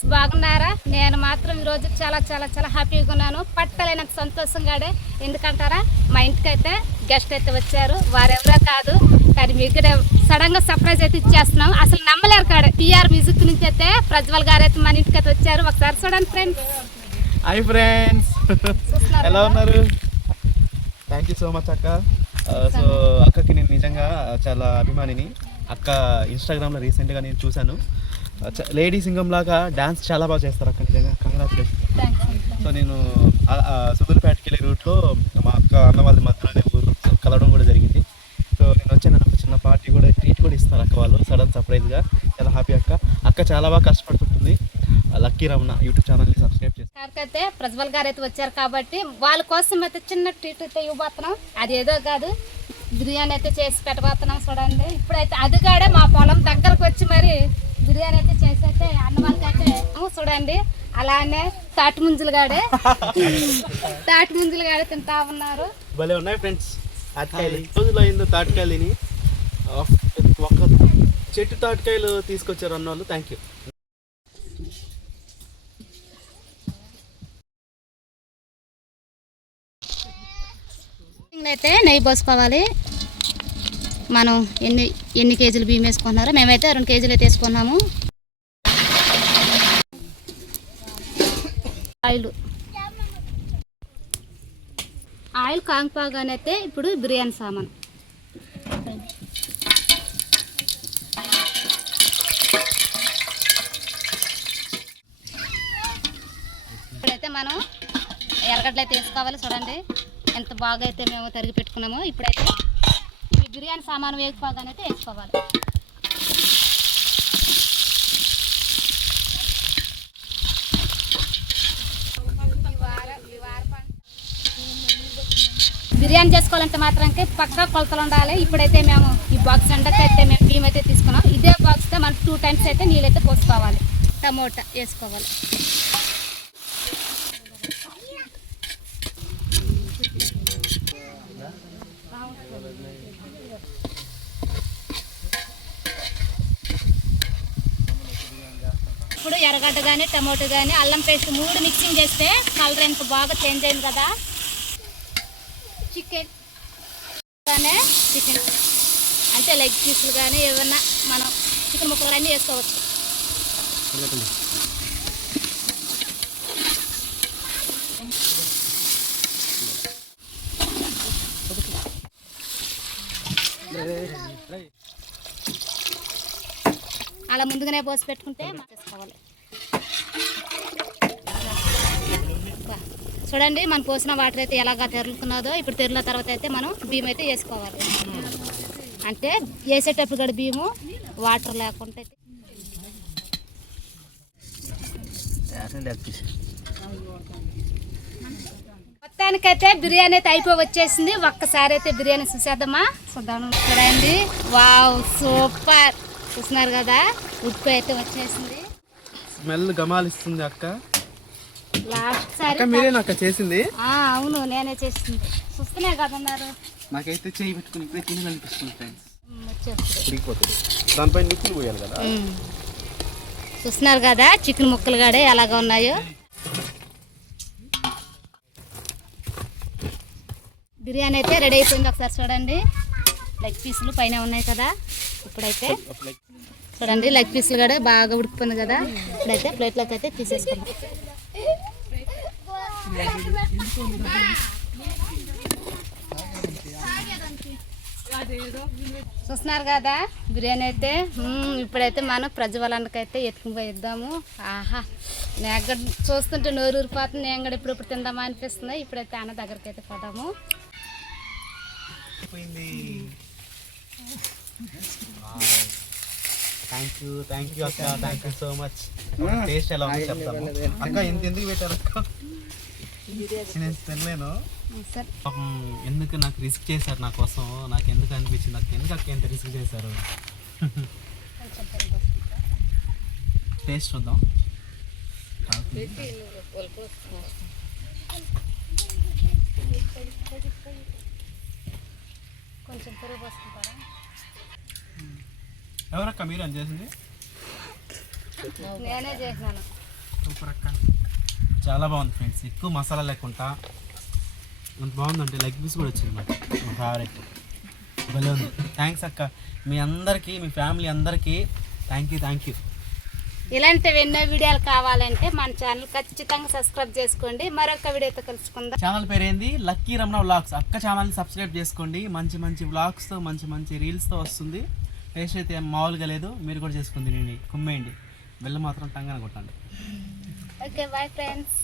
Friends, బాగున్నారా? నేను మాత్రం ఈరోజు చాలా చాలా చాలా హ్యాపీగా ఉన్నాను. పట్టలేనంత సంతోషంగానే. ఎందుకంటారా, మా ఇంటికి అయితే గెస్ట్ అయితే వచ్చారు. వారెవరో కాదు, కానీ మీకు సడన్ గా సర్ప్రైజ్ అయితే ఇచ్చేస్తున్నాం. అసలు నమ్మలేరు కాడే. పిఆర్ మ్యూజిక్ నుంచి అయితే ప్రజ్వల్ గారు అయితే మన ఇంటికి అయితే వచ్చారు. ఒకసారి చూడండి ఫ్రెండ్స్. హాయ్ ఫ్రెండ్స్, ఎలా ఉన్నారు? థ్యాంక్ యూ సో మచ్ అక్క. సో అక్కకి నేను నిజంగా చాలా అభిమానిని. అక్క ఇన్స్టాగ్రామ్లో రీసెంట్గా నేను చూశాను. లేడీ సింగం లాగా డాన్స్ చాలా బాగా చేస్తారు అక్క. నిజంగా కంగ్రాచులేషన్. సో నేను సుదూరుపేటకి వెళ్ళే రూట్లో మా అక్క అన్న వాళ్ళ మధ్యలోనే ఊరు కలవడం కూడా జరిగింది. సో నేను వచ్చాను, ఒక చిన్న పార్టీ కూడా ట్రీట్ కూడా ఇస్తారు అక్క వాళ్ళు, సడన్ సర్ప్రైజ్గా. చాలా హ్యాపీ అక్క. అక్క చాలా బాగా కష్టపడుతుంటుంది. లక్కీ రమణ యూట్యూబ్ ఛానల్ని సబ్స్క్రైబ్ చేస్తాను. అయితే ప్రజ్వల్ గారు అయితే వచ్చారు కాబట్టి వాళ్ళ కోసం అయితే చిన్న ట్రీట్ అయితే ఇవ్వబోతున్నాం. అది ఏదో కాదు, బిర్యానీ అయితే చేసి పెట్టబోతున్నాం. చూడండి, ఇప్పుడైతే అదిగాడే మా పొలం దగ్గరకు వచ్చి మరి బిర్యానీ అయితే చేసి అయితే అన్న వాళ్ళకైతే చూడండి. అలానే తాటి ముంజులు గాడే తింటా ఉన్నారు. భలే ఉన్నాయి ఫ్రెండ్స్. తాటికాయలు రోజులు అయిందో తాటికాయలు తిని. ఒక చెట్టు తాటికాయలు తీసుకొచ్చారు అన్న వాళ్ళు. Thank you. అయితే నెయ్యి పోసుకోవాలి. మనం ఎన్ని కేజీలు బియ్యం వేసుకున్నారో, మేమైతే 2 కేజీలు అయితే వేసుకున్నాము. ఆయిల్ కాంగిపోగానైతే ఇప్పుడు బిర్యానీ సామాన్. ఇప్పుడైతే మనం ఎర్రగడ్డలు అయితే వేసుకోవాలి. చూడండి ఎంత బాగా అయితే మేము తరిగి పెట్టుకున్నామో. ఇప్పుడైతే ఈ బిర్యానీ సామాను వేసుకోగానైతే వేసుకోవాలి. బిర్యానీ చేసుకోవాలంటే మాత్రానికి పక్కా కొలతలు ఉండాలి. ఇప్పుడైతే మేము ఈ బాక్స్ అండకి అయితే మేము బియ్యం అయితే తీసుకున్నాం. ఇదే బాక్స్తో మనం 2 టైమ్స్ అయితే నీళ్ళైతే పోసుకోవాలి. టమోటా వేసుకోవాలి. ఇప్పుడు ఎర్రగడ్డ కానీ టమోటో కానీ అల్లం పేస్ట్ 3 మిక్సింగ్ చేస్తే కలర్ ఎంత బాగా చేంజ్ అయింది కదా. చికెన్ అంటే లెగ్ పీసులు కానీ ఏమన్నా మనం చికెన్ ముక్కలు అన్నీ వేసుకోవచ్చు. అలా ముందుగానే పోసి పెట్టుకుంటే చేసుకోవాలి. చూడండి, మనం పోసిన వాటర్ అయితే ఎలాగా తెరులుతున్నదో. ఇప్పుడు తెరిన తర్వాత అయితే మనం బియ్యం అయితే వేసుకోవాలి. అంటే వేసేటప్పుడు కూడా బియ్యము వాటర్ లేకుండా మొత్తానికైతే బిర్యానీ అయితే అయిపోయి వచ్చేసింది. ఒక్కసారి అయితే బిర్యానీ చూసేద్దామా? చూడండి, వావ్ సూపర్. చూస్తున్నారు కదా, ఉప్పు అయితే వచ్చేసింది. స్మెల్ గమాలిస్తుంది అక్క. లాస్ట్ సారి మీరే నాకు చేసింది? అవును, నేనే చేసింది. చూస్తూనే కదన్నారు. నాకైతే చేయి పెట్టుకుని ఇప్పుడే తినాలనిపిస్తుంది ఫ్రెండ్స్. దానిపైన నిప్పులు పోయాలి కదా. చూస్తున్నారు కదా చికెన్ ముక్కలు కూడా ఎలాగ ఉన్నాయో. బిర్యానీ అయితే రెడీ అయిపోయింది. ఒకసారి చూడండి, లెగ్ పీసులు పైన ఉన్నాయి కదా. ఇప్పుడైతే చూడండి, లెగ్ పీసులు కూడా బాగా ఉడికిపోయింది కదా. ఇప్పుడైతే ప్లేట్లోకి అయితే తీసేసుకుందాం. చూస్తున్నారు కదా బిర్యానీ అయితే. ఇప్పుడైతే మనం ప్రజ్వలన్నకైతే ఎత్తుకుని పోయి ఇద్దాము. ఆహా, నేను చూస్తుంటే నోరు ఊరిపోతుంది. నేను కూడా ఇప్పుడు తిందామా అనిపిస్తుంది. ఇప్పుడైతే అన్న దగ్గరికి అయితే పోదాము. థ్యాంక్ యూ అక్క. Thank you so much. Taste ఎలా ఉందో చెప్తాను అక్క. ఎందుకు పెట్టారు అక్క? నేను తినలేను. ఎందుకు నాకు రిస్క్ చేశారు నా కోసం? నాకు ఎందుకు అనిపించింది నాకు, ఎందుకు అక్క ఎంత రిస్క్ చేశారు? టేస్ట్ చూద్దాం. కొంచెం పెరుగు పోసుకుంటారా? ఎవరక్క మీరు అని చేసింది? నేనే చేసినాను. సూపర్ అక్క. చాలా బాగుంది ఫ్రెండ్స్, ఎక్కువ మసాలా లేకుండా అంత బాగుందంటే లెగ్ పీస్ కూడా వచ్చింది నాకు, మా ఫేవరెట్ భలే ఉంది. థ్యాంక్స్ అక్క, మీ అందరికీ మీ ఫ్యామిలీ అందరికీ థ్యాంక్ యూ. ఇలాంటివి ఎన్నో వీడియోలు కావాలంటే మన ఛానల్ ఖచ్చితంగా సబ్స్క్రైబ్ చేసుకోండి. మరొక వీడియోతో కలుసుకుందాం. ఛానల్ పేరు ఏంది? Lucky Ramana vlogs. అక్క ఛానల్ని సబ్స్క్రైబ్ చేసుకోండి, మంచి మంచి వ్లాగ్స్తో మంచి రీల్స్తో వస్తుంది. టేస్ట్ అయితే ఏం మామూలుగా లేదు, మీరు కూడా చేసుకుంది. నేను కుమ్మేయండి, బెల్ల మాత్రం టంగన కొట్టండి. Okay, bye friends.